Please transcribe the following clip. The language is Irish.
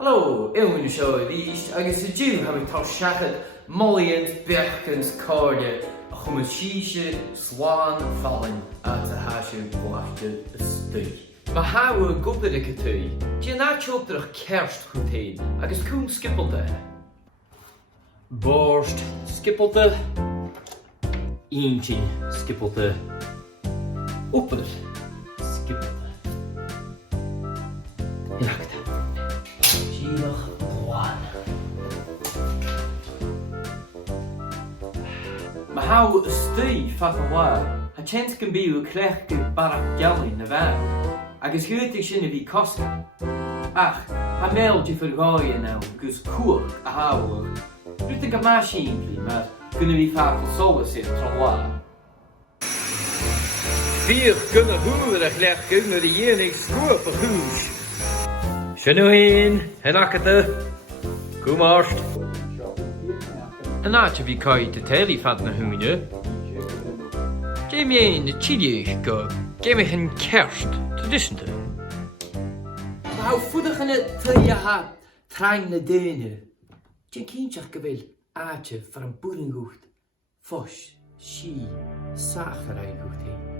Hallo, Eòghainn MacEanraig, agus I dtiú ha tá seachad molliant, bechgans, cóide, a chuma síise, sláán, fallin, a háisiú glaiste A-staigh. Ma hawa goblir ag tú, tí ná teoptarach kerst chutain, agus cún skippelte. Borst skippelte, Eintí skippelte, Uppel skippelte. Iachta. Sílach bháin. Ma hawa A-staigh fat an lá, a chent can be u clech go barach gealaí na bhean. Agus thuirteach sin a bhí cosa. Ach, ha méilte gáin ná gus cuach a hábhar. Rúta go más siimplí mar gona bhí fearr solas é tro lá. Bhíoh gona thuairach lech gona a dhéanaigh scuap a chúis. Sinúin, henachata, cúmáist. An áte bhí caiid a téilí fad na húine. Géimhéin na tíideach go géimich an kerst. Traditionte. Ma hou voedig in het tijjaha trein na deine. Tjen kindjach gewil aatje van een boerengoed. Vos, schie, sagerij goed heen.